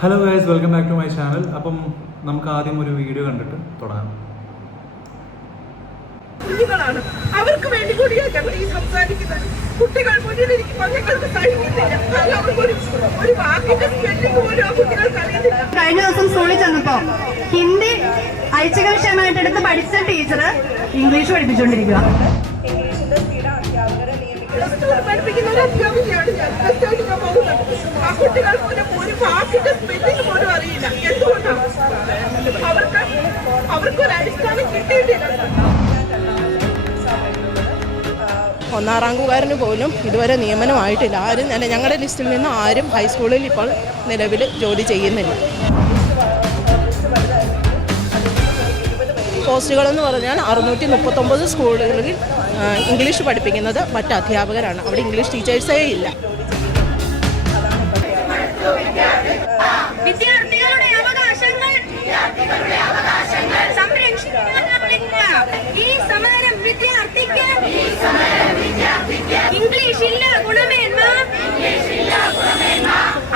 Hello guys welcome back to my channel അപ്പം നമുക്ക് ആദ്യം ഒരു വീഡിയോ കണ്ടിട്ട് തുടങ്ങാം. കുഞ്ഞുങ്ങളാണ്. അവർക്ക് വേണ്ടി കൂടിയാണ് ഈ സംസാരിക്കുന്നത്. കുട്ടികൾ മുന്നിലിരിക്കുമ്പോൾ ഞങ്ങൾക്ക് കഴിയുന്നില്ല. കഴിഞ്ഞ ദിവസം സ്കൂളിൽ ചെന്നപ്പോ ഹിന്ദി ഐച്ഛിക വിഷയമായിട്ട് എടുത്ത് പഠിച്ച ടീച്ചർ ഇംഗ്ലീഷ് പഠിപ്പിച്ചുകൊണ്ടിരിക്കുക പഠിപ്പിക്കുന്ന ഒരു അധ്യാപികയാണ് ഞാൻ. ഒന്നാം റാങ്കുകാരന് പോലും ഇതുവരെ നിയമനമായിട്ടില്ല. ആരും തന്നെ ഞങ്ങളുടെ ലിസ്റ്റിൽ നിന്ന് ആരും ഹൈസ്കൂളിൽ ഇപ്പോൾ നിലവിൽ ജോലി ചെയ്യുന്നില്ല. പോസ്റ്റുകളെന്ന് പറഞ്ഞാൽ അറുന്നൂറ്റി മുപ്പത്തൊമ്പത് സ്കൂളുകളിൽ ഇംഗ്ലീഷ് പഠിപ്പിക്കുന്നത് മറ്റ് അധ്യാപകരാണ്. അവിടെ ഇംഗ്ലീഷ് ടീച്ചേഴ്സേ ഇല്ല വിദ്യാർത്ഥികളുടെ അവകാശങ്ങൾ സംരക്ഷിക്കാനാവില്ല ഈ സമരം ഗുണമേന്മ.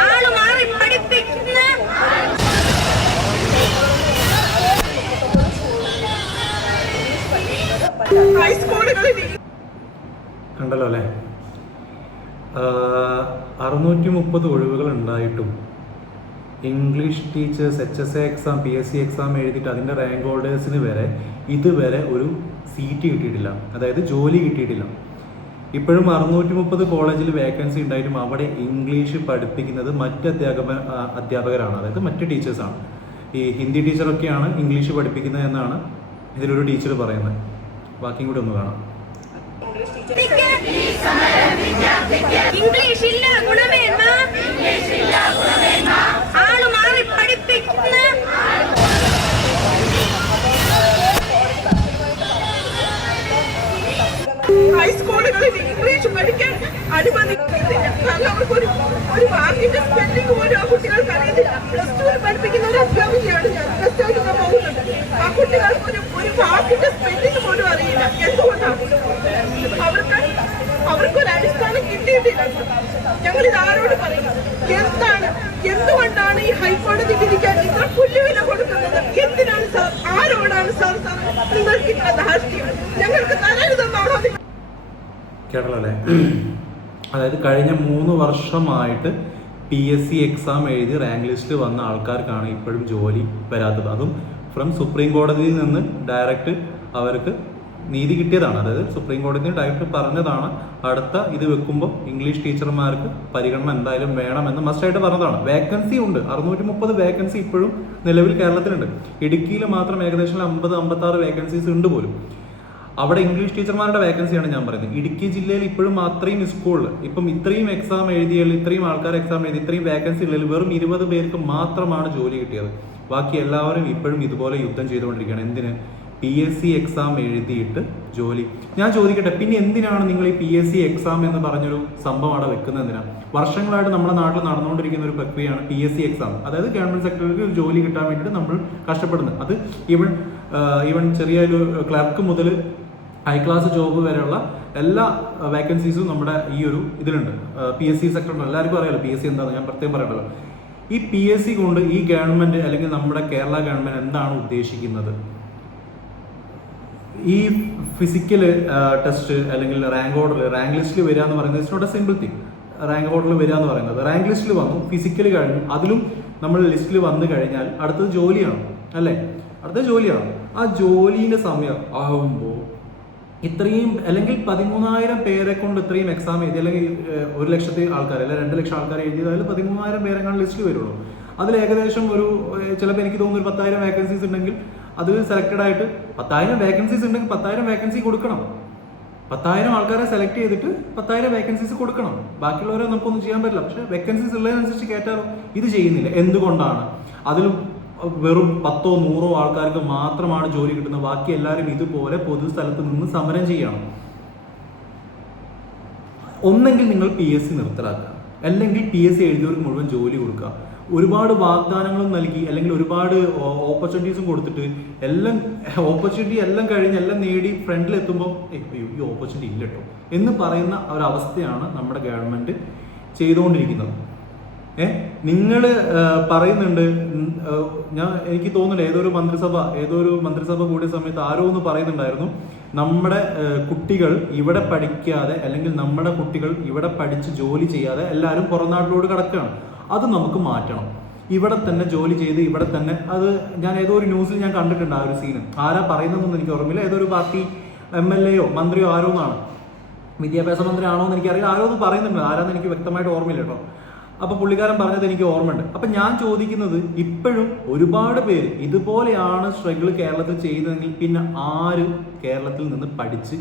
ആൾ മാറി പഠിപ്പിക്കുന്ന കണ്ടല്ലോ അല്ലേ? അറുന്നൂറ്റി മുപ്പത് ഒഴിവുകൾ ഉണ്ടായിട്ടും English teachers H S A exam P S C exam എഴുതിയിട്ട് അതിന്റെ റാങ്ക് ഹോൾഡേഴ്സിന് വരെ ഇതുവരെ ഒരു സീറ്റ് കിട്ടിയിട്ടില്ല. അതായത് ജോലി കിട്ടിയിട്ടില്ല. ഇപ്പോഴും അറുന്നൂറ്റി മുപ്പത് കോളേജിൽ വേക്കൻസി ഉണ്ടായിട്ടും അവിടെ ഇംഗ്ലീഷ് പഠിപ്പിക്കുന്നത് മറ്റ് അധ്യാപക അധ്യാപകരാണ്. അതായത് മറ്റ് ടീച്ചേഴ്സാണ് ഈ ഹിന്ദി ടീച്ചറൊക്കെയാണ് ഇംഗ്ലീഷ് പഠിപ്പിക്കുന്നത് എന്നാണ് ഇതിലൊരു ടീച്ചർ പറയുന്നത്. ബാക്കിയും കൂടി ഒന്ന് കാണാം. ഇംഗ്ലീഷ് ഇല്ല ഗുണമേന്മ. ആൾ ഹൈസ്കൂളുകളിൽ ഇംഗ്ലീഷ് പഠിക്കാൻ അനുവദിക്കുന്നില്ല. കാരണം അവർക്ക് ഒരു ഒരു വാക്കിന്റെ സ്പെല്ലിംഗ് പോലും ആ കുട്ടികൾക്ക് അറിയുന്നില്ല പ്ലസ് ടു പഠിപ്പിക്കുന്ന ഒരു അധ്യാപികയാണ് ഞാൻ. പ്ലസ് ടു ഞാൻ പോകുന്നത് ആ കുട്ടികൾക്ക് ഒരു ഒരു വാക്കിന്റെ സ്പെല്ലിംഗ് പോലും അറിയില്ല. എന്തുകൊണ്ടാണ്? അവർക്ക് അവർക്ക് ഒരു അടിസ്ഥാനം കിട്ടിയിട്ടില്ല. ഞങ്ങൾ ഇത് ആരോട് പറയും? എന്താണ് എന്തുകൊണ്ടാണ് ഈ ഹൈക്കോടതി വിധിക്കാൻ നിങ്ങൾ പുല്ലുവില കൊടുക്കുന്നത്? എന്തിനാണ് സാർ ആരോടാണ് സാർ നിങ്ങൾക്ക് ഇത്ര ധാർഷ്ട്യം? ഞങ്ങൾക്ക് നിങ്ങൾ കേട്ടല്ലോ അതായത് കഴിഞ്ഞ മൂന്ന് വർഷമായിട്ട് പി എസ് സി എക്സാം എഴുതി റാങ്ക് ലിസ്റ്റിൽ വന്ന ആൾക്കാർക്കാണ് ഇപ്പോഴും ജോലി വരാത്തത്. അതും ഫ്രം സുപ്രീം കോടതിയിൽ നിന്ന് ഡയറക്റ്റ് അവർക്ക് നീതി കിട്ടിയതാണ്. അതായത് സുപ്രീം കോടതി ഡയറക്റ്റ് പറഞ്ഞതാണ് അടുത്ത ഇത് വെക്കുമ്പോൾ ഇംഗ്ലീഷ് ടീച്ചർമാർക്ക് പരിഗണന എന്തായാലും വേണമെന്ന് മസ്റ്റായിട്ട് പറഞ്ഞതാണ്. വേക്കൻസി ഉണ്ട്. അറുന്നൂറ്റി മുപ്പത് വേക്കൻസി ഇപ്പോഴും നിലവിൽ കേരളത്തിലുണ്ട്. ഇടുക്കിയിൽ മാത്രം ഏകദേശം അമ്പത് അമ്പത്താറ് വേക്കൻസീസ് ഉണ്ട് പോലും. അവിടെ ഇംഗ്ലീഷ് ടീച്ചർമാരുടെ വേക്കൻസിയാണ് ഞാൻ പറയുന്നത്. ഇടുക്കി ജില്ലയിൽ ഇപ്പോഴും അത്രയും സ്കൂളിൽ ഇപ്പം ഇത്രയും എക്സാം എഴുതിയ ഇത്രയും ആൾക്കാർ എക്സാം എഴുതി ഇത്രയും വേക്കൻസി ഉള്ളതിൽ വെറും ഇരുപത് പേർക്ക് മാത്രമാണ് ജോലി കിട്ടിയത്. ബാക്കി എല്ലാവരും ഇപ്പോഴും ഇതുപോലെ യുദ്ധം ചെയ്തുകൊണ്ടിരിക്കുകയാണ്. എന്തിന്? പി എസ് സി എക്സാം എഴുതിയിട്ട് ജോലി. ഞാൻ ചോദിക്കട്ടെ പിന്നെ എന്തിനാണ് നിങ്ങൾ ഈ പി എസ് സി എക്സാം എന്ന് പറഞ്ഞൊരു സംഭവം അവിടെ വെക്കുന്നത് എന്തിനാണ്? വർഷങ്ങളായിട്ട് നമ്മുടെ നാട്ടിൽ നടന്നുകൊണ്ടിരിക്കുന്ന ഒരു പ്രക്രിയയാണ് പി എസ് സി എക്സാം അതായത് ഗവൺമെന്റ് സെക്ടറിൽ ജോലി കിട്ടാൻ വേണ്ടിയിട്ട് നമ്മൾ കഷ്ടപ്പെടുന്നത്. അത് ഈവൻ ഈവൻ ചെറിയൊരു ക്ലർക്ക് മുതൽ ഹൈ ക്ലാസ് ജോബ് വരെയുള്ള എല്ലാ വേക്കൻസീസും നമ്മുടെ ഈ ഒരു ഇതിലുണ്ട്. പി എസ് സി സെക്ടറിൽ എല്ലാവർക്കും അറിയാലോ പി എസ് സി എന്താണെന്ന് ഞാൻ പ്രത്യേകം പറയണ്ടല്ലോ. ഈ പി എസ് സി കൊണ്ട് ഈ ഗവൺമെന്റ് അല്ലെങ്കിൽ നമ്മുടെ കേരള ഗവൺമെന്റ് എന്താണ് ഉദ്ദേശിക്കുന്നത്? ഈ ഫിസിക്കൽ ടെസ്റ്റ് അല്ലെങ്കിൽ റാങ്ക് ഓർഡർ റാങ്ക് ലിസ്റ്റിൽ വരിക എന്ന് പറയുന്നത് it's not a simple thing rank ഓർഡറിൽ വരിക എന്ന് പറയുന്നത്. റാങ്ക് ലിസ്റ്റിൽ വന്നു ഫിസിക്കൽ കഴിഞ്ഞു. അതിലും നമ്മൾ ലിസ്റ്റിൽ വന്നു കഴിഞ്ഞാൽ അടുത്തത് ജോലിയാണ്? അല്ലേ? അടുത്തത് ജോലിയാണ്? ആ ജോലിന്റെ സമയം ആകുമ്പോൾ ഇത്രയും അല്ലെങ്കിൽ പതിമൂന്നായിരം പേരെ കൊണ്ട് ഇത്രയും എക്സാം എഴുതി അല്ലെങ്കിൽ ഒരു ലക്ഷത്തി ആൾക്കാർ അല്ലെങ്കിൽ രണ്ട് ലക്ഷം ആൾക്കാർ എഴുതിയത് അതിൽ പതിമൂന്നായിരം പേരെങ്ങാണ് ലിസ്റ്റ് വരുള്ളൂ. അതിൽ ഏകദേശം ഒരു ചിലപ്പോൾ എനിക്ക് തോന്നുന്നു ഒരു പത്തായിരം വേക്കൻസീസ് ഉണ്ടെങ്കിൽ അത് സെലക്റ്റഡ് ആയിട്ട് പത്തായിരം വേക്കൻസീസ് ഉണ്ടെങ്കിൽ പത്തായിരം വേക്കൻസി കൊടുക്കണം. പത്തായിരം ആൾക്കാരെ സെലക്ട് ചെയ്തിട്ട് പത്തായിരം വേക്കൻസീസ് കൊടുക്കണം. ബാക്കിയുള്ളവരെ നമുക്കൊന്നും ചെയ്യാൻ പറ്റില്ല. പക്ഷേ വേക്കൻസീസ് ഉള്ളതിനനുസരിച്ച് കേറ്റാറോ ഇത് ചെയ്യുന്നില്ല. എന്തുകൊണ്ടാണ്? അതിലും വെറും പത്തോ നൂറോ ആൾക്കാർക്ക് മാത്രമാണ് ജോലി കിട്ടുന്നത്. ബാക്കി എല്ലാവരും ഇതുപോലെ പൊതുസ്ഥലത്ത് നിന്ന് സമരം ചെയ്യണം. ഒന്നെങ്കിൽ നിങ്ങൾ പി എസ് സി നിർത്തലാക്കുക. അല്ലെങ്കിൽ പി എസ് സി എഴുതിയവർക്ക് മുഴുവൻ ജോലി കൊടുക്കുക. ഒരുപാട് വാഗ്ദാനങ്ങളും നൽകി അല്ലെങ്കിൽ ഒരുപാട് ഓപ്പർച്യൂണിറ്റീസും കൊടുത്തിട്ട് എല്ലാം ഓപ്പർച്യൂണിറ്റി എല്ലാം കഴിഞ്ഞ് എല്ലാം നേടി ഫ്രണ്ടിൽ എത്തുമ്പോൾ ഈ ഓപ്പർച്യൂണിറ്റി ഇല്ലട്ടോ എന്ന് പറയുന്ന ഒരവസ്ഥയാണ് നമ്മുടെ ഗവൺമെന്റ് ചെയ്തുകൊണ്ടിരിക്കുന്നത്. ഏ? നിങ്ങൾ പറയുന്നുണ്ട് ഞാൻ എനിക്ക് തോന്നുന്നില്ല ഏതൊരു മന്ത്രിസഭ ഏതൊരു മന്ത്രിസഭ കൂടിയ സമയത്ത് ആരോ ഒന്ന് പറയുന്നുണ്ടായിരുന്നു നമ്മുടെ കുട്ടികൾ ഇവിടെ പഠിക്കാതെ അല്ലെങ്കിൽ നമ്മുടെ കുട്ടികൾ ഇവിടെ പഠിച്ച് ജോലി ചെയ്യാതെ എല്ലാവരും പുറം നാട്ടിലോട് കിടക്കുകയാണ് അത് നമുക്ക് മാറ്റണം. ഇവിടെ തന്നെ ജോലി ചെയ്ത് ഇവിടെ തന്നെ അത് ഞാൻ ഏതോ ഒരു ന്യൂസിൽ ഞാൻ കണ്ടിട്ടുണ്ട് ആ ഒരു സീന്. ആരാ പറയുന്നതെന്നൊന്നും എനിക്ക് ഓർമ്മയില്ല. ഏതോ ഒരു പാർട്ടി എം എൽ എയോ മന്ത്രിയോ ആരോ എന്നാണ്. വിദ്യാഭ്യാസ മന്ത്രി ആണോ എന്ന് എനിക്കറിയില്ല. ആരോ ഒന്ന് പറയുന്നുണ്ട്. ആരാന്ന് എനിക്ക് വ്യക്തമായിട്ട് ഓർമ്മയില്ല കേട്ടോ. അപ്പൊ പുള്ളിക്കാരൻ പറഞ്ഞത് എനിക്ക് ഓർമ്മയുണ്ട്. അപ്പൊ ഞാൻ ചോദിക്കുന്നത് ഇപ്പോഴും ഒരുപാട് പേര് ഇതുപോലെയാണ് സ്ട്രഗിൾ കേരളത്തിൽ ചെയ്യുന്നതെങ്കിൽ പിന്നെ ആര് കേരളത്തിൽ നിന്ന് പഠിച്ച്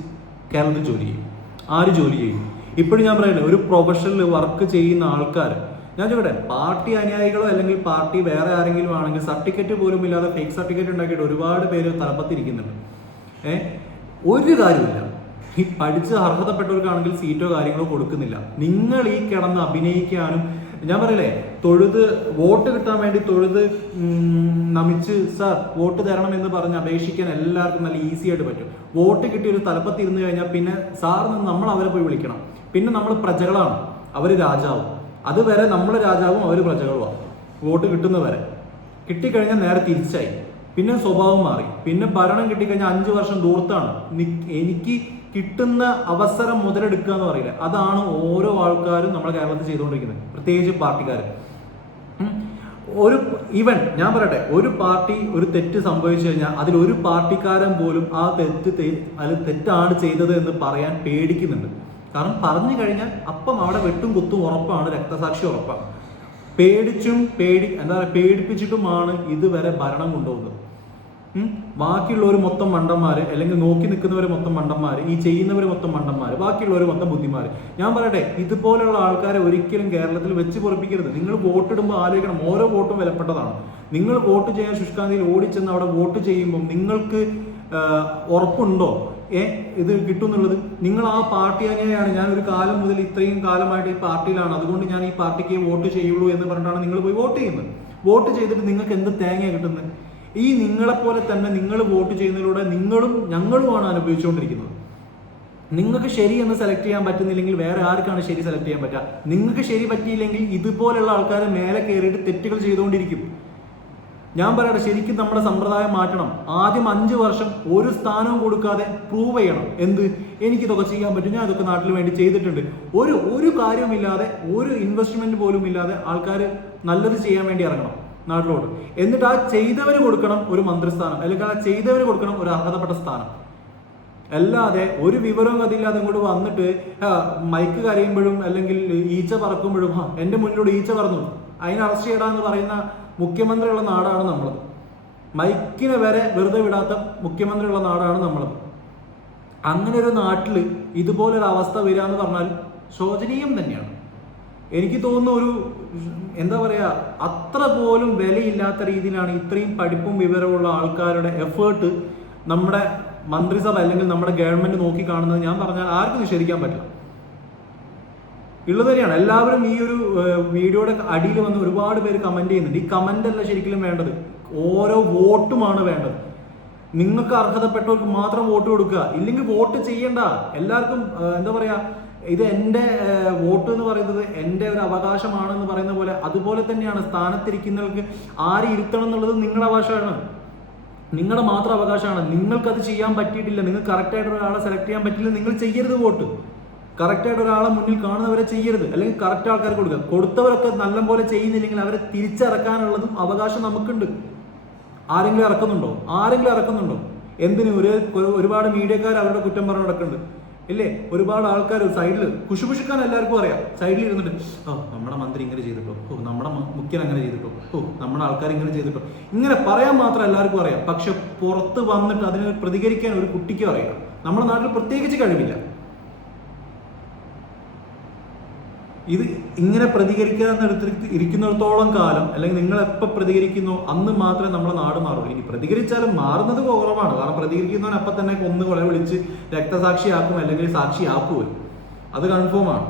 കേരളത്തിൽ ജോലി ചെയ്യും? ആര് ജോലി ചെയ്യും? ഇപ്പോഴും ഞാൻ പറയുന്നത് ഒരു പ്രൊഫഷണൽ വർക്ക് ചെയ്യുന്ന ആൾക്കാർ ഞാൻ ചോദിക്കട്ടെ പാർട്ടി അനുയായികളോ അല്ലെങ്കിൽ പാർട്ടി വേറെ ആരെങ്കിലും ആണെങ്കിൽ സർട്ടിഫിക്കറ്റ് പോലും ഇല്ലാതെ ഫേക്ക് സർട്ടിഫിക്കറ്റ് ഉണ്ടാക്കിയിട്ട് ഒരുപാട് പേര് തലപ്പത്തിരിക്കുന്നുണ്ട്. ഏ? ഒരു കാര്യമില്ല ഈ പഠിച്ച് അർഹതപ്പെട്ടവർക്കാണെങ്കിൽ സീറ്റോ കാര്യങ്ങളോ കൊടുക്കുന്നില്ല. നിങ്ങൾ ഈ കിടന്ന് അഭിനയിക്കാനും ഞാൻ പറയില്ലേ തൊഴുത് വോട്ട് കിട്ടാൻ വേണ്ടി തൊഴുത് നമിച്ച് സാർ വോട്ട് തരണം എന്ന് പറഞ്ഞ് അപേക്ഷിക്കാൻ എല്ലാവർക്കും നല്ല ഈസി ആയിട്ട് പറ്റും. വോട്ട് കിട്ടിയ ഒരു തലപ്പത്ത് ഇരുന്ന് കഴിഞ്ഞാൽ പിന്നെ സാറിന് നമ്മൾ അവരെ പോയി വിളിക്കണം. പിന്നെ നമ്മൾ പ്രജകളാണ്. അവർ രാജാവും. അതുവരെ നമ്മൾ രാജാവും അവർ പ്രജകളുമാണ്. വോട്ട് കിട്ടുന്നവരെ. കിട്ടിക്കഴിഞ്ഞാൽ നേരെ തിരിച്ചായി. പിന്നെ സ്വഭാവം മാറി. പിന്നെ ഭരണം കിട്ടിക്കഴിഞ്ഞാൽ അഞ്ചു വർഷം ദൂർത്താണ്. എനിക്ക് കിട്ടുന്ന അവസരം മുതലെടുക്കുക എന്ന് പറയില്ല. അതാണ് ഓരോ ആൾക്കാരും നമ്മുടെ കേരളത്തിൽ ചെയ്തുകൊണ്ടിരിക്കുന്നത്. പ്രത്യേകിച്ച് പാർട്ടിക്കാർ ഒരു ഇവൻ ഞാൻ പറയട്ടെ ഒരു പാർട്ടി ഒരു തെറ്റ് സംഭവിച്ചു കഴിഞ്ഞാൽ അതിൽ ഒരു പാർട്ടിക്കാരൻ പോലും ആ തെറ്റ് അത് തെറ്റാണ് ചെയ്തത് എന്ന് പറയാൻ പേടിക്കുന്നുണ്ട്. കാരണം പറഞ്ഞു കഴിഞ്ഞാൽ അപ്പം അവിടെ വെട്ടും കുത്തും ഉറപ്പാണ് രക്തസാക്ഷി ഉറപ്പാണ്. പേടിച്ചും പേടി എന്താ പറയുക പേടിപ്പിച്ചിട്ടുമാണ് ഇതുവരെ ഭരണം കൊണ്ടുപോകുന്നത്. ബാക്കിയുള്ളവർ മൊത്തം മണ്ടന്മാര് അല്ലെങ്കിൽ നോക്കി നിൽക്കുന്നവർ മൊത്തം മണ്ടന്മാര് ഈ ചെയ്യുന്നവർ മൊത്തം മണ്ടന്മാര് ബാക്കിയുള്ളവർ മൊത്തം ബുദ്ധിമാര്. ഞാൻ പറയട്ടെ ഇതുപോലെയുള്ള ആൾക്കാരെ ഒരിക്കലും കേരളത്തിൽ വെച്ച് പൊറപ്പിക്കരുത്. നിങ്ങൾ വോട്ടിടുമ്പോൾ ആലോചിക്കണം ഓരോ വോട്ടും വിലപ്പെട്ടതാണ്. നിങ്ങൾ വോട്ട് ചെയ്യാൻ ശുഷ്കാന്തിയിൽ ഓടിച്ചെന്ന് അവിടെ വോട്ട് ചെയ്യുമ്പോൾ നിങ്ങൾക്ക് ഉറപ്പുണ്ടോ? ഏ ഇത് കിട്ടും എന്നുള്ളത് നിങ്ങൾ ആ പാർട്ടി തന്നെയാണ് ഞാൻ ഒരു കാലം മുതൽ ഇത്രയും കാലമായിട്ട് ഈ പാർട്ടിയിലാണ്. അതുകൊണ്ട് ഞാൻ ഈ പാർട്ടിക്ക് വോട്ട് ചെയ്യുള്ളൂ എന്ന് പറഞ്ഞിട്ടാണ് നിങ്ങൾ പോയി വോട്ട് ചെയ്യുന്നത്. വോട്ട് ചെയ്തിട്ട് നിങ്ങൾക്ക് എന്ത് തേങ്ങ കിട്ടുന്നത്? ഈ നിങ്ങളെപ്പോലെ തന്നെ നിങ്ങൾ വോട്ട് ചെയ്യുന്നതിലൂടെ നിങ്ങളും ഞങ്ങളുമാണ് അനുഭവിച്ചുകൊണ്ടിരിക്കുന്നത്. നിങ്ങൾക്ക് ശരി എന്ന് സെലക്ട് ചെയ്യാൻ പറ്റുന്നില്ലെങ്കിൽ വേറെ ആർക്കാണ് ശരി സെലക്ട് ചെയ്യാൻ പറ്റുക? നിങ്ങൾക്ക് ശരി പറ്റിയില്ലെങ്കിൽ ഇതുപോലുള്ള ആൾക്കാരെ മേലെ കയറിയിട്ട് തെറ്റുകൾ ചെയ്തുകൊണ്ടിരിക്കും. ഞാൻ പറയട്ടെ ശരിക്കും നമ്മുടെ സമ്പ്രദായം മാറ്റണം. ആദ്യം അഞ്ച് വർഷം ഒരു സ്ഥാനവും കൊടുക്കാതെ പ്രൂവ് ചെയ്യണം. എന്ത്? എനിക്ക് ഇതൊക്കെ ചെയ്യാൻ പറ്റും. ഞാൻ ഇതൊക്കെ നാട്ടിൽ വേണ്ടി ചെയ്തിട്ടുണ്ട്. ഒരു ഒരു കാര്യവുമില്ലാതെ ഒരു ഇൻവെസ്റ്റ്മെന്റ് പോലും ഇല്ലാതെ ആൾക്കാർ നല്ലത് ചെയ്യാൻ വേണ്ടി ഇറങ്ങണം നാട്ടിലോട്ട്. എന്നിട്ട് ആ ചെയ്തവന് കൊടുക്കണം ഒരു മന്ത്രിസ്ഥാനം അല്ലെങ്കിൽ ആ ചെയ്തവന് കൊടുക്കണം ഒരു അർഹതപ്പെട്ട സ്ഥാനം. അല്ലാതെ ഒരു വിവരവും കഥയില്ലാതെ ഇങ്ങോട്ട് വന്നിട്ട് മൈക്ക് കരയുമ്പോഴും അല്ലെങ്കിൽ ഈച്ച പറക്കുമ്പോഴും എന്റെ മുന്നിലൂടെ ഈച്ച പറന്നു. അതിനെ അറസ്റ്റ് ചെയ്യടാന്ന് പറയുന്ന മുഖ്യമന്ത്രിയുള്ള നാടാണ് നമ്മൾ മൈക്കിനെ വരെ വെറുതെ വിടാത്ത മുഖ്യമന്ത്രിയുള്ള നാടാണ് നമ്മൾ അങ്ങനെ ഒരു നാട്ടിൽ ഇതുപോലൊരു അവസ്ഥ വരിക എന്ന് പറഞ്ഞാൽ ശോചനീയം തന്നെയാണ്. എനിക്ക് തോന്നുന്ന ഒരു എന്താ പറയാ അത്ര പോലും വിലയില്ലാത്ത രീതിയിലാണ് ഇത്രയും പഠിപ്പും വിവരമുള്ള ആൾക്കാരുടെ എഫേർട്ട് നമ്മുടെ മന്ത്രിസഭ അല്ലെങ്കിൽ നമ്മുടെ ഗവൺമെന്റ് നോക്കി കാണുന്നത്. ഞാൻ പറഞ്ഞാൽ ആർക്കും നിഷേധിക്കാൻ പറ്റില്ല. ഉള്ളത് തന്നെയാണ് എല്ലാവരും ഈ ഒരു വീഡിയോയുടെ അടിയിൽ വന്ന് ഒരുപാട് പേര് കമന്റ് ചെയ്യുന്നുണ്ട്. ഈ കമന്റ് അല്ല ശരിക്കും വേണ്ടത്. ഓരോ വോട്ടുമാണ് വേണ്ടത്. നിങ്ങൾക്ക് അർഹതപ്പെട്ടവർക്ക് മാത്രം വോട്ട് കൊടുക്കുക. ഇല്ലെങ്കിൽ വോട്ട് ചെയ്യണ്ട. എല്ലാവർക്കും എന്താ പറയാ ഇത് എന്റെ വോട്ട് എന്ന് പറയുന്നത് എന്റെ ഒരു അവകാശമാണെന്ന് പറയുന്ന പോലെ അതുപോലെ തന്നെയാണ് സ്ഥാനത്തിരിക്കുന്നവർക്ക് ആര് ഇരുത്തണം എന്നുള്ളത് നിങ്ങളുടെ അവകാശമാണ്. നിങ്ങളുടെ മാത്രം അവകാശമാണ്. നിങ്ങൾക്കത് ചെയ്യാൻ പറ്റിയിട്ടില്ല. നിങ്ങൾക്ക് കറക്റ്റായിട്ട് ഒരാളെ സെലക്ട് ചെയ്യാൻ പറ്റില്ല നിങ്ങൾ ചെയ്യരുത് വോട്ട്. കറക്റ്റായിട്ട് ഒരാളെ മുന്നിൽ കാണുന്നവരെ ചെയ്യരുത്. അല്ലെങ്കിൽ കറക്റ്റ് ആൾക്കാർക്ക് കൊടുക്കുക. കൊടുത്തവരൊക്കെ നല്ലപോലെ ചെയ്യുന്നില്ലെങ്കിൽ അവരെ തിരിച്ചിറക്കാനുള്ളതും അവകാശം നമുക്കുണ്ട്. ആരെങ്കിലും ഇറക്കുന്നുണ്ടോ? ആരെങ്കിലും ഇറക്കുന്നുണ്ടോ? എന്തിന് ഒരു ഒരു- ഒരുപാട് മീഡിയക്കാർ അവരുടെ കുറ്റം പറഞ്ഞു നടക്കുന്നുണ്ട്. ഇല്ലേ? ഒരുപാട് ആൾക്കാർ സൈഡിൽ കുശുപുഷുക്കാൻ എല്ലാവർക്കും അറിയാം. സൈഡിൽ ഇരുന്നിട്ട് ഓ നമ്മുടെ മന്ത്രി ഇങ്ങനെ ചെയ്തിട്ടോ? ഓ നമ്മുടെ മുഖ്യൻ അങ്ങനെ ചെയ്തിട്ടോ? ഓ നമ്മുടെ ആൾക്കാർ ഇങ്ങനെ ചെയ്തിട്ടോ? ഇങ്ങനെ പറയാൻ മാത്രം എല്ലാവർക്കും അറിയാം. പക്ഷെ പുറത്ത് വന്നിട്ട് അതിന് പ്രതികരിക്കാൻ ഒരു കുട്ടിക്കും അറിയാം. നമ്മുടെ നാട്ടിൽ പ്രത്യേകിച്ച് കഴിവില്ല. ഇത് ഇങ്ങനെ പ്രതികരിക്കാൻ എടുത്തിട്ട് ഇരിക്കുന്നിടത്തോളം കാലം അല്ലെങ്കിൽ നിങ്ങൾ എപ്പോൾ പ്രതികരിക്കുന്നു അന്ന് മാത്രമേ നമ്മുടെ നാട് മാറുള്ളൂ. ഇനി പ്രതികരിച്ചാലും മാറുന്നത് കുറവാണ്. കാരണം പ്രതികരിക്കുന്നവൻ അപ്പം തന്നെ കൊന്ന് കൊല വിളിച്ച് രക്തസാക്ഷിയാക്കും അല്ലെങ്കിൽ സാക്ഷിയാക്കും അത് കൺഫേം ആണ്.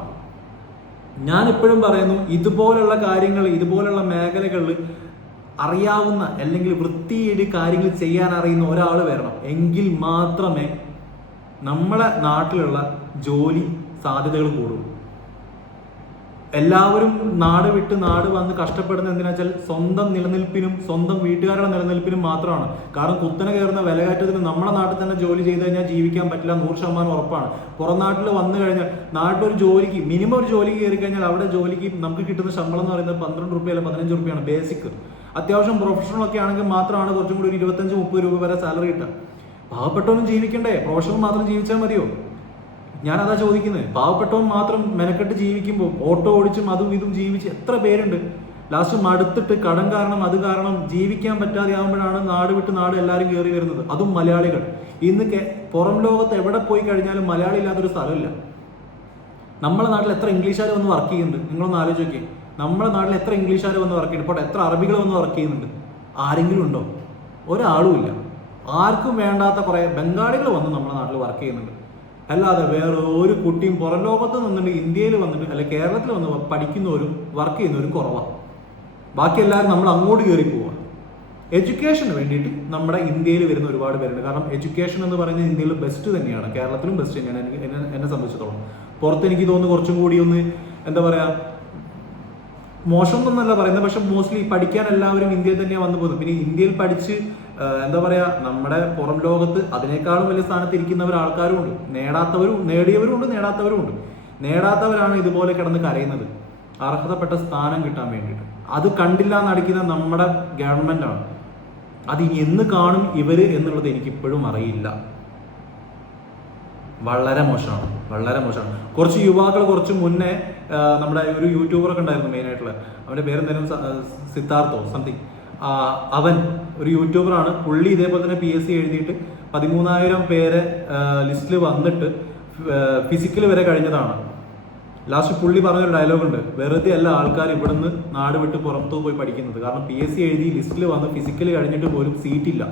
ഞാൻ ഇപ്പോഴും പറയുന്നു ഇതുപോലുള്ള കാര്യങ്ങൾ ഇതുപോലുള്ള മേഖലകളിൽ അറിയാവുന്ന അല്ലെങ്കിൽ വൃത്തിയേടി കാര്യങ്ങൾ ചെയ്യാൻ അറിയുന്ന ഒരാൾ വരണം. എങ്കിൽ മാത്രമേ നമ്മളെ നാട്ടിലുള്ള ജോലി സാധ്യതകൾ കൂടുള്ളൂ. എല്ലാവരും നാട് വിട്ട് നാട് വന്ന് കഷ്ടപ്പെടുന്ന എന്തിനാ വെച്ചാൽ സ്വന്തം നിലനിൽപ്പിനും സ്വന്തം വീട്ടുകാരുടെ നിലനിൽപ്പിനും മാത്രമാണ്. കാരണം കുത്തനെ കയറുന്ന വിലകയറ്റത്തിന് നമ്മുടെ നാട്ടിൽ തന്നെ ജോലി ചെയ്ത് കഴിഞ്ഞാൽ ജീവിക്കാൻ പറ്റില്ല നൂറ് ശതമാനം ഉറപ്പാണ്. പുറം നാട്ടിൽ വന്നു കഴിഞ്ഞാൽ നാട്ടിലൊരു ജോലിക്ക് മിനിമം ഒരു ജോലിക്ക് കയറി കഴിഞ്ഞാൽ അവിടെ ജോലിക്ക് നമുക്ക് കിട്ടുന്ന ശമ്പളം എന്ന് പറയുന്നത് പന്ത്രണ്ട് റുപ്യ അല്ല പതിനഞ്ച് റുപ്യാണ് ബേസിക് അത്യാവശ്യം പ്രൊഫഷണൽ ഒക്കെ ആണെങ്കിൽ മാത്രമാണ് കുറച്ചും കൂടി ഒരു ഇരുപത്തഞ്ച് മുപ്പത് രൂപ വരെ സാലറി കിട്ടുക. പാവപ്പെട്ടവനും ജീവിക്കണ്ടേ? പ്രൊഫഷണൽ മാത്രം ജീവിച്ചാൽ മതിയോ? ഞാൻ അതാ ചോദിക്കുന്നത്. പാവപ്പെട്ടവൻ മാത്രം മെനക്കെട്ട് ജീവിക്കുമ്പോൾ ഓട്ടോ ഓടിച്ചും അതും ഇതും ജീവിച്ച് എത്ര പേരുണ്ട്? ലാസ്റ്റ് മടുത്തിട്ട് കടം കാരണം അത് കാരണം ജീവിക്കാൻ പറ്റാതെ ആകുമ്പോഴാണ് നാട് വിട്ട് നാട് എല്ലാവരും കയറി വരുന്നത്. അതും മലയാളികൾ. ഇന്ന് പുറം ലോകത്ത് എവിടെ പോയി കഴിഞ്ഞാലും മലയാളി ഇല്ലാത്തൊരു സ്ഥലമില്ല. നമ്മുടെ നാട്ടിൽ എത്ര ഇംഗ്ലീഷുകാർ വന്ന് വർക്ക് ചെയ്യുന്നുണ്ട്? നിങ്ങളൊന്ന് ആലോചിച്ച് നോക്കിയേ. നമ്മുടെ നാട്ടിൽ എത്ര ഇംഗ്ലീഷുകാർ വന്ന് വർക്ക് ചെയ്യുന്നുണ്ട്? ഇപ്പോൾ എത്ര അറബികൾ വന്ന് വർക്ക് ചെയ്യുന്നുണ്ട്? ആരെങ്കിലും ഉണ്ടോ? ഒരാളും ഇല്ല. ആർക്കും വേണ്ടാത്ത കുറേ ബംഗാളികൾ വന്ന് നമ്മുടെ നാട്ടിൽ വർക്ക് ചെയ്യുന്നുണ്ട്. അല്ലാതെ വേറെ ഒരു കുട്ടിയും പുറം ലോകത്ത് നിന്നിട്ട് ഇന്ത്യയിൽ വന്നിട്ട് അല്ലെ കേരളത്തിൽ വന്ന് പഠിക്കുന്നവരും വർക്ക് ചെയ്യുന്നവരും കുറവാണ് ബാക്കി എല്ലാവരും നമ്മൾ അങ്ങോട്ട് കയറി പോവാണ് എഡ്യൂക്കേഷന് വേണ്ടിയിട്ട് നമ്മുടെ ഇന്ത്യയിൽ വരുന്ന ഒരുപാട് പേരുണ്ട്. കാരണം എഡ്യൂക്കേഷൻ എന്ന് പറയുന്നത് ഇന്ത്യയിൽ ബെസ്റ്റ് തന്നെയാണ്. കേരളത്തിലും ബെസ്റ്റ് തന്നെയാണ്. എനിക്ക് എന്നെ എന്നെ സംബന്ധിച്ചിടത്തോളം. പുറത്ത് എനിക്ക് തോന്നുന്നു കുറച്ചും കൂടി ഒന്ന് എന്താ പറയാ മോശം എന്നല്ല പറയുന്നത്. പക്ഷെ മോസ്റ്റ്ലി പഠിക്കാൻ എല്ലാവരും ഇന്ത്യയിൽ തന്നെയാണ് വന്നു പോകുന്നത്. പിന്നെ ഇന്ത്യയിൽ പഠിച്ച് എന്താ പറയാ നമ്മുടെ പുറം ലോകത്ത് അതിനേക്കാളും വലിയ സ്ഥാനത്ത് ഇരിക്കുന്നവർ ആൾക്കാരും ഉണ്ട് നേടാത്തവരും നേടിയവരും ഉണ്ട് നേടാത്തവരും ഉണ്ട് നേടാത്തവരാണ് ഇതുപോലെ കിടന്ന് കരയുന്നത്. അർഹതപ്പെട്ട സ്ഥാനം കിട്ടാൻ വേണ്ടിയിട്ട്. അത് കണ്ടില്ല എന്നടിക്കുന്ന നമ്മുടെ ഗവൺമെന്റ് ആണ്. അത് ഇനി എന്ന് കാണും ഇവർ എന്നുള്ളത് എനിക്ക് ഇപ്പോഴും അറിയില്ല. വളരെ മോശമാണ്. വളരെ മോശമാണ്. കുറച്ച് യുവാക്കൾ കുറച്ച് മുന്നേ നമ്മുടെ ഒരു യൂട്യൂബറൊക്കെ ഉണ്ടായിരുന്നു മെയിൻ ആയിട്ടുള്ള. അവന്റെ പേരെന്തായാലും സിദ്ധാർത്ഥോ സംതിങ് അവൻ ഒരു യൂട്യൂബറാണ്. പുള്ളി ഇതേപോലെ തന്നെ പി എസ് സി എഴുതിയിട്ട് പതിമൂന്നായിരം പേരെ ലിസ്റ്റിൽ വന്നിട്ട് ഫിസിക്കൽ വരെ കഴിഞ്ഞതാണ്. ലാസ്റ്റ് പുള്ളി പറഞ്ഞൊരു ഡയലോഗ് ഉണ്ട്. വെറുതെ അല്ല ആൾക്കാർ ഇവിടുന്ന് നാട് വിട്ട് പുറത്തു പോയി പഠിക്കുന്നത്. കാരണം പി എസ് സി എഴുതി ലിസ്റ്റിൽ വന്ന് ഫിസിക്കൽ കഴിഞ്ഞിട്ട് പോലും സീറ്റ് ഇല്ല.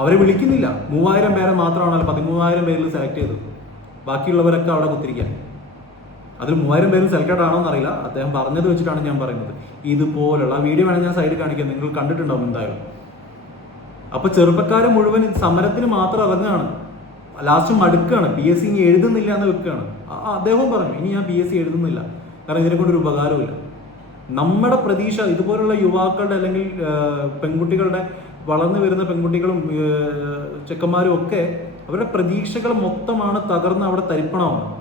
അവരെ വിളിക്കുന്നില്ല. മൂവായിരം പേരെ മാത്രമാണല്ലോ പതിമൂവായിരം പേരിൽ സെലക്ട് ചെയ്തത്. ബാക്കിയുള്ളവരൊക്കെ അവിടെ കുത്തിരിക്കാൻ അതിൽ മൂവായിരം പേരും സെലക്റ്റഡ് ആണോ എന്നറിയില്ല. അദ്ദേഹം പറഞ്ഞത് വെച്ചിട്ടാണ് ഞാൻ പറയുന്നത്. ഇതുപോലുള്ള വീഡിയോ വേണം ഞാൻ സൈഡിൽ കാണിക്കാം. നിങ്ങൾ കണ്ടിട്ടുണ്ടാവും എന്തായാലും. അപ്പൊ ചെറുപ്പക്കാർ മുഴുവൻ സമരത്തിന് മാത്രം ഇറങ്ങുകയാണ്. ലാസ്റ്റ് മടുക്കുകയാണ് പി എസ് സി ഇനി എഴുതുന്നില്ല എന്ന് വെക്കുകയാണ്. അദ്ദേഹവും പറഞ്ഞു ഇനി ഞാൻ പി എസ് സി എഴുതുന്നില്ല. കാരണം ഇതിനെ ഒരു ഉപകാരമില്ല നമ്മുടെ പ്രതീക്ഷ ഇതുപോലുള്ള യുവാക്കളുടെ അല്ലെങ്കിൽ പെൺകുട്ടികളുടെ വളർന്നു വരുന്ന പെൺകുട്ടികളും ചെക്കന്മാരും ഒക്കെ അവരുടെ പ്രതീക്ഷകൾ മൊത്തമാണ് തകർന്ന് അവിടെ തരിപ്പണമാവുന്നത്.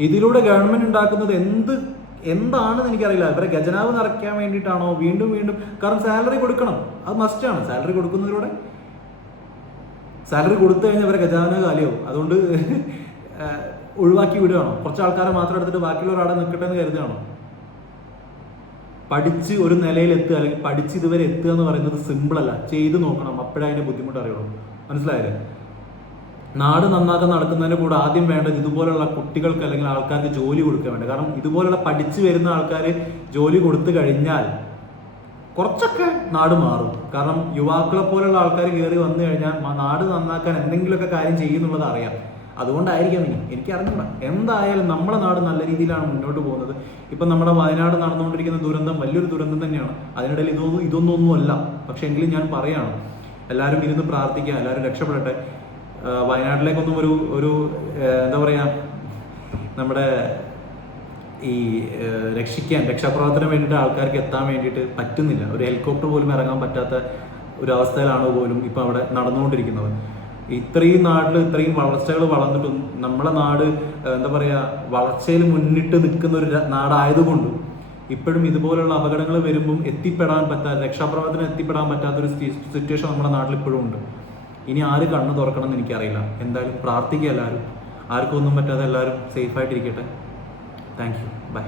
ഇതിലൂടെ ഗവൺമെന്റ് ഉണ്ടാക്കുന്നത് എന്ത് എന്താണെന്ന് എനിക്കറിയില്ല. ഇവരെ ഖജനാവ് നിറയ്ക്കാൻ വേണ്ടിയിട്ടാണോ വീണ്ടും വീണ്ടും? കാരണം സാലറി കൊടുക്കണം. അത് മസ്റ്റ് ആണ്. സാലറി കൊടുക്കുന്നതിലൂടെ സാലറി കൊടുത്തു കഴിഞ്ഞാൽ ഇവരെ ഖജാന കാലിയാവും. അതുകൊണ്ട് ഒഴിവാക്കി വിടുകയാണോ? കുറച്ച് ആൾക്കാരെ മാത്രം എടുത്തിട്ട് ബാക്കിയുള്ളവർ അവിടെ നിൽക്കട്ടെ എന്ന് കരുതുകയാണോ? പഠിച്ച് ഒരു നിലയിൽ എത്തുക അല്ലെങ്കിൽ പഠിച്ച് ഇതുവരെ എത്തുക എന്ന് പറയുന്നത് സിമ്പിൾ അല്ല. ചെയ്ത് നോക്കണം. അപ്പോഴേ അതിന്റെ ബുദ്ധിമുട്ട് അറിയുള്ളൂ. മനസ്സിലായില്ലേ? നാട് നന്നാക്കാൻ നടക്കുന്നതിന് കൂടെ ആദ്യം വേണ്ടത് ഇതുപോലുള്ള കുട്ടികൾക്ക് അല്ലെങ്കിൽ ആൾക്കാർക്ക് ജോലി കൊടുക്കാൻ വേണ്ട കാരണം ഇതുപോലുള്ള പഠിച്ചു വരുന്ന ആൾക്കാർ ജോലി കൊടുത്തു കഴിഞ്ഞാൽ കുറച്ചൊക്കെ നാട് മാറും. കാരണം യുവാക്കളെ പോലുള്ള ആൾക്കാർ കയറി വന്നു കഴിഞ്ഞാൽ നാട് നന്നാക്കാൻ എന്തെങ്കിലുമൊക്കെ കാര്യം ചെയ്യുന്നുള്ളത് അറിയാം. അതുകൊണ്ടായിരിക്കാം ഇനി. എനിക്ക് അറിഞ്ഞൂടാ എന്തായാലും നമ്മുടെ നാട് നല്ല രീതിയിലാണ് മുന്നോട്ട് പോകുന്നത്. ഇപ്പം നമ്മുടെ വയനാട് നടന്നുകൊണ്ടിരിക്കുന്ന ദുരന്തം വലിയൊരു ദുരന്തം തന്നെയാണ്. അതിനിടയിൽ ഇതൊന്നും ഇതൊന്നും ഒന്നുമല്ല പക്ഷെ എങ്കിലും ഞാൻ പറയാണ് എല്ലാവരും ഇരുന്ന് പ്രാർത്ഥിക്കുക എല്ലാവരും രക്ഷപ്പെടട്ടെ. വയനാട്ടിലേക്കൊന്നും ഒരു ഒരു എന്താ പറയാ നമ്മുടെ ഈ രക്ഷിക്കാൻ രക്ഷാപ്രവർത്തനം വേണ്ടിയിട്ട് ആൾക്കാർക്ക് എത്താൻ വേണ്ടിയിട്ട് പറ്റുന്നില്ല. ഒരു ഹെലികോപ്റ്റർ പോലും ഇറങ്ങാൻ പറ്റാത്ത ഒരു അവസ്ഥയിലാണ് പോലും ഇപ്പം അവിടെ നടന്നുകൊണ്ടിരിക്കുന്നത്. ഇത്രയും നാട്ടിൽ ഇത്രയും വളർച്ചകൾ വളർന്നിട്ടും നമ്മളെ നാട് എന്താ പറയുക വളർച്ചയിൽ മുന്നിട്ട് നിൽക്കുന്ന ഒരു നാടായതുകൊണ്ട് ഇപ്പോഴും ഇതുപോലുള്ള അപകടങ്ങൾ വരുമ്പം എത്തിപ്പെടാൻ പറ്റാത്ത രക്ഷാപ്രവർത്തനം എത്തിപ്പെടാൻ പറ്റാത്തൊരു സിറ്റുവേഷൻ നമ്മുടെ നാട്ടിൽ ഇപ്പോഴും ഉണ്ട്. ഇനി ആര് കണ്ണ് തുറക്കണം എന്ന് എനിക്കറിയില്ല. എന്തായാലും പ്രാർത്ഥിക്കുക എല്ലാവരും. ആർക്കും ഒന്നും പറ്റാതെ എല്ലാവരും സേഫായിട്ടിരിക്കട്ടെ താങ്ക് യു ബൈ